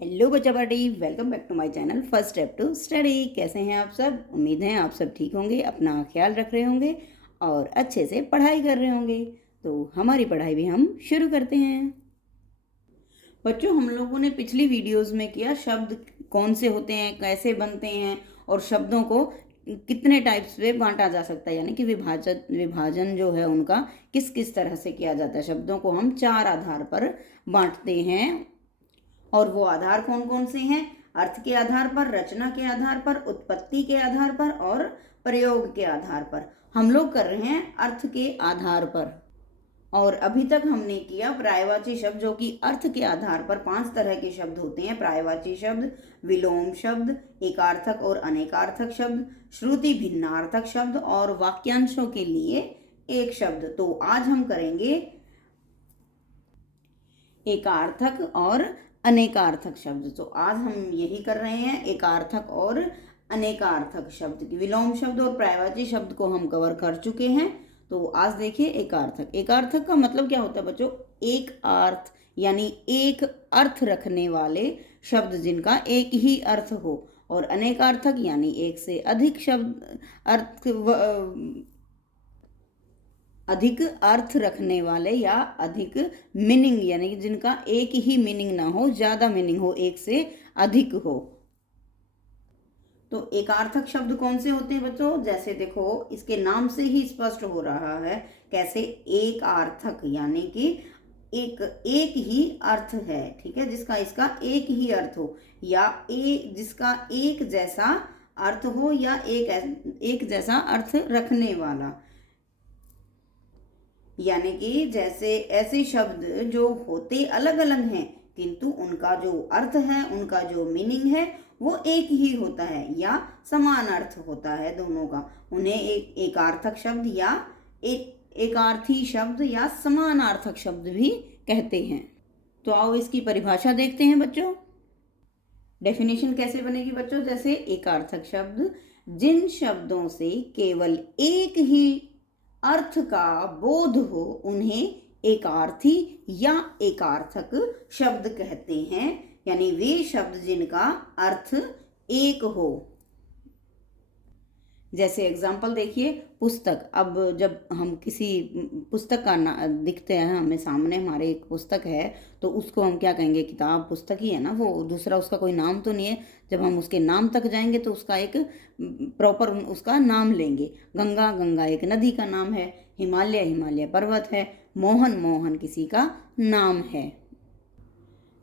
Hello बच्चा party, welcome back to my channel first step to study. कैसे हैं आप सब? उम्मीद है आप सब ठीक होंगे, अपना ख्याल रख रहे होंगे और अच्छे से पढ़ाई कर रहे होंगे। तो हमारी पढ़ाई भी हम शुरू करते हैं। बच्चों, हम लोगों ने पिछली वीडियोस में किया शब्द कौन से होते हैं, कैसे बनते हैं और शब्दों को कितने टाइप्स में बांटा जा सकता है, यानी कि विभाजन जो है उनका किस किस तरह से किया जाता है। शब्दों को हम 4 आधार पर बांटते हैं और वो आधार कौन कौन से हैं? अर्थ के आधार पर, रचना के आधार पर, उत्पत्ति के आधार पर और प्रयोग के आधार पर। हम लोग कर रहे हैं अर्थ के आधार पर। और अभी तक हमने किया पर्यायवाची शब्द, जो कि अर्थ के आधार पर 5 तरह के शब्द होते हैं। पर्यायवाची शब्द, विलोम शब्द, एकार्थक और अनेकार्थक शब्द, श्रुति भिन्नार्थक शब्द और वाक्यांशों के लिए एक शब्द। तो आज हम करेंगे एकार्थक और अनेकार्थक शब्द। तो आज हम यही कर रहे हैं, एकार्थक और अनेकार्थक शब्द की। विलोम शब्द और पर्यायवाची शब्द को हम कवर कर चुके हैं। तो आज देखिए एकार्थक। एकार्थक का मतलब क्या होता है बच्चों? एक अर्थ यानी एक अर्थ रखने वाले शब्द जिनका एक ही अर्थ हो। और अनेकार्थक यानी एक से अधिक शब्द अधिक अर्थ रखने वाले या अधिक मीनिंग, यानी कि जिनका एक ही मीनिंग ना हो, ज्यादा मीनिंग हो, एक से अधिक हो। तो एकार्थक शब्द कौन से होते हैं बच्चों? जैसे देखो, इसके नाम से ही स्पष्ट हो रहा है कैसे। एक आर्थक यानी कि एक ही अर्थ है, ठीक है, जिसका इसका एक ही अर्थ हो, या जिसका एक जैसा अर्थ हो, या एक जैसा अर्थ रखने वाला। यानी कि जैसे ऐसे शब्द जो होते अलग अलग हैं किंतु उनका जो अर्थ है, उनका जो मीनिंग है वो एक ही होता है या समान अर्थ होता है दोनों का। उन्हें एक एकार्थक शब्द या एकार्थी शब्द या समानार्थक शब्द भी कहते हैं। तो आओ इसकी परिभाषा देखते हैं बच्चों। डेफिनेशन कैसे बनेगी बच्चों? जैसे एकार्थक शब्द जिन शब्दों से केवल एक ही अर्थ का बोध हो उन्हें एकार्थी या एकार्थक शब्द कहते हैं। यानी वे शब्द जिनका अर्थ एक हो। जैसे एग्जाम्पल देखिए, पुस्तक। अब जब हम किसी पुस्तक का दिखते हैं हमें सामने, हमारे एक पुस्तक है, तो उसको हम क्या कहेंगे? किताब, पुस्तक ही है ना वो, दूसरा उसका कोई नाम तो नहीं है। जब हम उसके नाम तक जाएंगे तो उसका एक प्रॉपर उसका नाम लेंगे। गंगा, गंगा एक नदी का नाम है। हिमालय, हिमालय पर्वत है। मोहन, मोहन किसी का नाम है।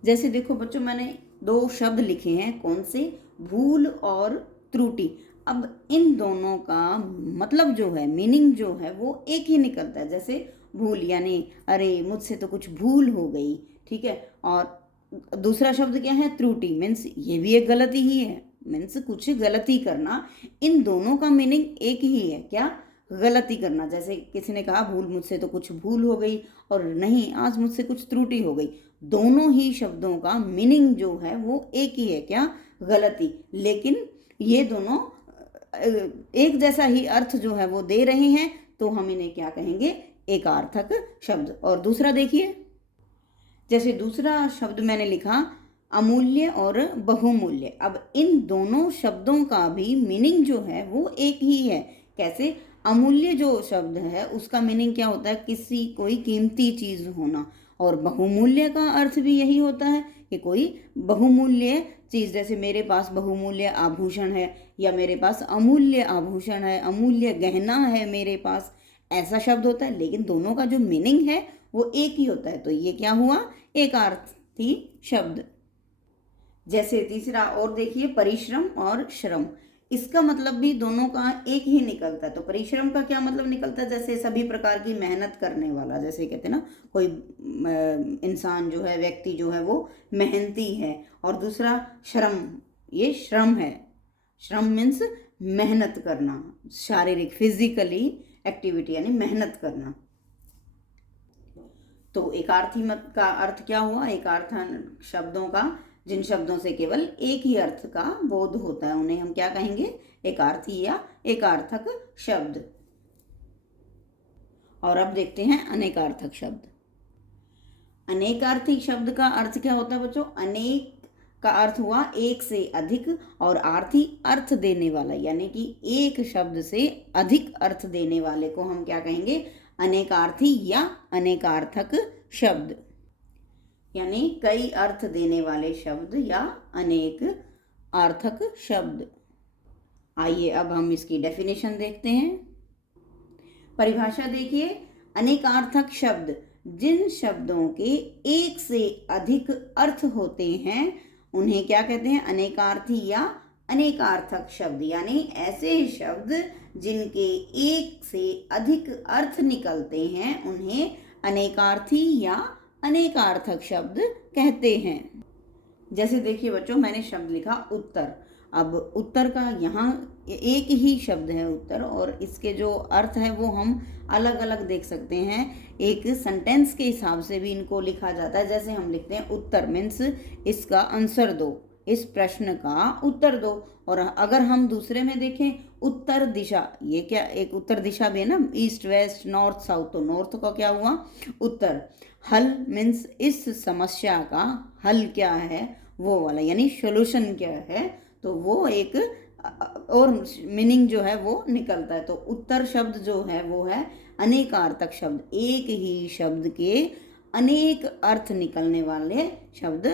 जैसे देखो बच्चों, मैंने 2 शब्द लिखे हैं, कौन से? भूल और त्रुटि। अब इन दोनों का मतलब जो है, मीनिंग जो है वो एक ही निकलता है। जैसे भूल यानी अरे मुझसे तो कुछ भूल हो गई, ठीक है। और दूसरा शब्द क्या है? त्रुटि, मीन्स ये भी एक गलती ही है, मीन्स कुछ गलती करना। इन दोनों का मीनिंग एक ही है, क्या? गलती करना। जैसे किसी ने कहा भूल, मुझसे तो कुछ भूल हो गई, और नहीं, आज मुझसे कुछ त्रुटि हो गई। दोनों ही शब्दों का मीनिंग जो है वो एक ही है, क्या? गलती। लेकिन ये दोनों एक जैसा ही अर्थ जो है वो दे रहे हैं, तो हम इन्हें क्या कहेंगे? एकार्थक शब्द। और दूसरा देखिए, जैसे दूसरा शब्द मैंने लिखा अमूल्य और बहुमूल्य। अब इन दोनों शब्दों का भी मीनिंग जो है वो एक ही है। कैसे? अमूल्य जो शब्द है उसका मीनिंग क्या होता है? किसी कोई कीमती चीज होना। और बहुमूल्य का अर्थ भी यही होता है कि कोई बहुमूल्य चीज। जैसे मेरे पास बहुमूल्य आभूषण है, या मेरे पास अमूल्य आभूषण है, अमूल्य गहना है मेरे पास, ऐसा शब्द होता है। लेकिन दोनों का जो मीनिंग है वो एक ही होता है। तो ये क्या हुआ? एकार्थी शब्द। जैसे तीसरा और देखिए, परिश्रम और श्रम। इसका मतलब भी दोनों का एक ही निकलता है। तो परिश्रम का क्या मतलब निकलता है? जैसे सभी प्रकार की मेहनत करने वाला, जैसे कहते हैं ना, कोई इंसान जो है, व्यक्ति जो है वो मेहनती है। और दूसरा श्रम, ये श्रम है। श्रम मीन्स मेहनत करना, शारीरिक, फिजिकली एक्टिविटी, यानी मेहनत करना। तो एकार्थी मत का अर्थ क्या हुआ? एकार्थ शब्दों का जिन शब्दों से केवल एक ही अर्थ का बोध होता है उन्हें हम क्या कहेंगे? एकार्थी या एकार्थक शब्द। और अब देखते हैं अनेकार्थक शब्द। अनेकार्थी शब्द का अर्थ क्या होता है बच्चों? अनेक का अर्थ हुआ एक से अधिक, और आर्थी अर्थ देने वाला, यानी कि एक शब्द से अधिक अर्थ देने वाले को हम क्या कहेंगे? अनेकार्थी या अनेकार्थक शब्द, यानी कई अर्थ देने वाले शब्द या अनेक अर्थक शब्द। आइए अब हम इसकी डेफिनेशन देखते हैं। परिभाषा देखिए, अनेकार्थक शब्द जिन शब्दों के एक से अधिक अर्थ होते हैं उन्हें क्या कहते हैं? अनेकार्थी या अनेकार्थक शब्द, यानी ऐसे शब्द जिनके एक से अधिक अर्थ निकलते हैं उन्हें अनेकार्थी या अनेकार्थक शब्द कहते हैं। जैसे देखिए बच्चों, मैंने शब्द लिखा उत्तर। अब उत्तर का यहाँ एक ही शब्द है उत्तर, और इसके जो अर्थ है वो हम अलग अलग देख सकते हैं। एक सेंटेंस के हिसाब से भी इनको लिखा जाता है। जैसे हम लिखते हैं उत्तर मीन्स इसका आंसर दो, इस प्रश्न का उत्तर दो। और अगर हम दूसरे में देखें उत्तर दिशा, ये क्या एक उत्तर दिशा भी है ना, ईस्ट वेस्ट नॉर्थ साउथ, तो नॉर्थ का क्या हुआ? उत्तर। हल मीन्स इस समस्या का हल क्या है वो वाला, यानी सोल्यूशन क्या है, तो वो एक और मीनिंग जो है वो निकलता है। तो उत्तर शब्द जो है वो है अनेकार्थक शब्द, एक ही शब्द के अनेक अर्थ निकलने वाले शब्द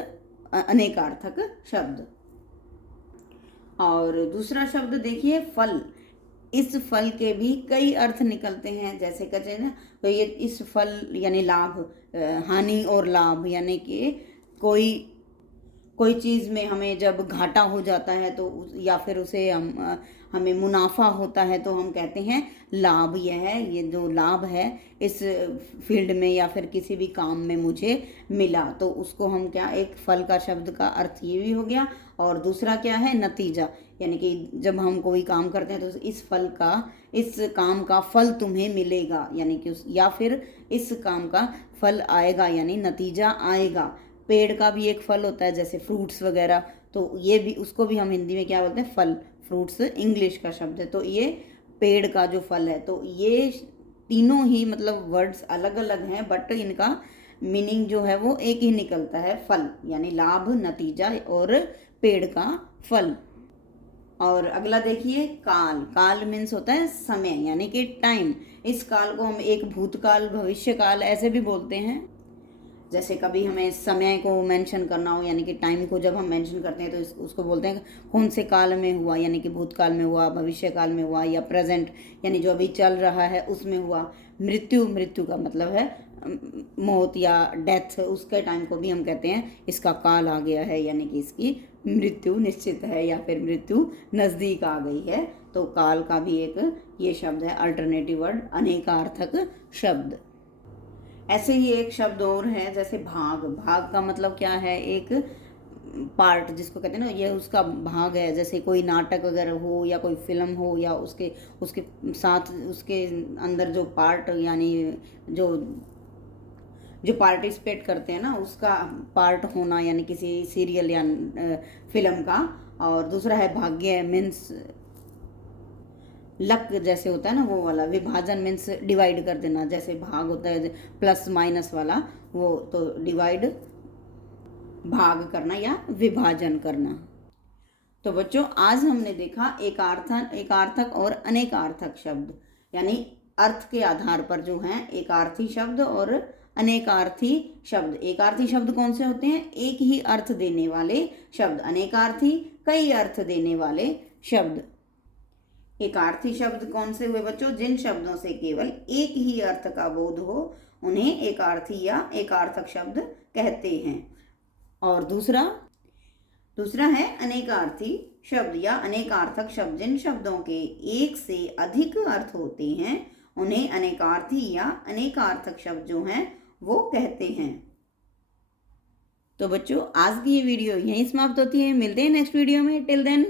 अनेकार्थक शब्द। और दूसरा शब्द देखिए फल। इस फल के भी कई अर्थ निकलते हैं। जैसे कहते हैं ना, तो ये इस फल यानी लाभ, हानि और लाभ, यानी कि कोई चीज़ में हमें जब घाटा हो जाता है तो या फिर उसे हमें मुनाफा होता है तो हम कहते हैं लाभ। ये जो लाभ है इस फील्ड में या फिर किसी भी काम में मुझे मिला, तो उसको हम क्या, एक फल का शब्द का अर्थ ये भी हो गया। और दूसरा क्या है? नतीजा, यानी कि जब हम कोई काम करते हैं तो इस काम का फल तुम्हें मिलेगा, यानी कि या फिर इस काम का फल आएगा, यानी नतीजा आएगा। पेड़ का भी एक फल होता है जैसे फ्रूट्स वगैरह, तो ये भी, उसको भी हम हिंदी में क्या बोलते हैं? फल। फ्रूट्स इंग्लिश का शब्द है, तो ये पेड़ का जो फल है। तो ये तीनों ही मतलब वर्ड्स अलग अलग हैं, बट इनका मीनिंग जो है वो एक ही निकलता है, फल, यानी लाभ, नतीजा और पेड़ का फल। और अगला देखिए काल। काल मीन्स होता है समय, यानी कि टाइम। इस काल को हम एक भूतकाल, भविष्य काल ऐसे भी बोलते हैं। जैसे कभी हमें समय को मेंशन करना हो, यानी कि टाइम को जब हम मेंशन करते हैं तो उसको बोलते हैं कौन से काल में हुआ, यानी कि भूतकाल में हुआ, भविष्य काल में हुआ, या प्रेजेंट यानी जो अभी चल रहा है उसमें हुआ। मृत्यु का मतलब है मौत या डेथ, उसके टाइम को भी हम कहते हैं इसका काल आ गया है, यानी कि इसकी मृत्यु निश्चित है या फिर मृत्यु नज़दीक आ गई है। तो काल का भी एक ये शब्द है, अल्टरनेटिव वर्ड, अनेकार्थक शब्द। ऐसे ही एक शब्द और है जैसे भाग। भाग का मतलब क्या है? एक पार्ट जिसको कहते हैं ना, ये उसका भाग है। जैसे कोई नाटक वगैरह हो या कोई फिल्म हो, या उसके साथ उसके अंदर जो पार्ट, यानी जो पार्टिसिपेट करते हैं ना, उसका पार्ट होना, यानी किसी सीरियल या फिल्म का। और दूसरा है भाग्य, मीन्स लक जैसे होता है ना वो वाला। विभाजन मीन्स डिवाइड कर देना, जैसे भाग होता है प्लस माइनस वाला, वो तो डिवाइड, भाग करना या विभाजन करना। तो बच्चों आज हमने देखा एकार्थक और अनेकार्थक शब्द, यानी अर्थ के आधार पर जो हैं एकार्थी शब्द और अनेकार्थी शब्द। एकार्थी शब्द कौन से होते हैं? एक ही अर्थ देने वाले शब्द। अनेकार्थी कई अर्थ देने वाले शब्द। एकार्थी शब्द कौन से हुए बच्चों? जिन शब्दों से केवल एक ही अर्थ का बोध हो उन्हें एकार्थी या एकार्थक शब्द कहते हैं। और दूसरा है अनेकार्थी शब्द या अनेकार्थक शब्द। जिन शब्दों के एक से अधिक अर्थ होते हैं उन्हें अनेकार्थी या अनेकार्थक शब्द जो हैं वो कहते हैं। तो बच्चों आज की ये वीडियो यहीं समाप्त होती है। मिलते हैं नेक्स्ट वीडियो में। Till then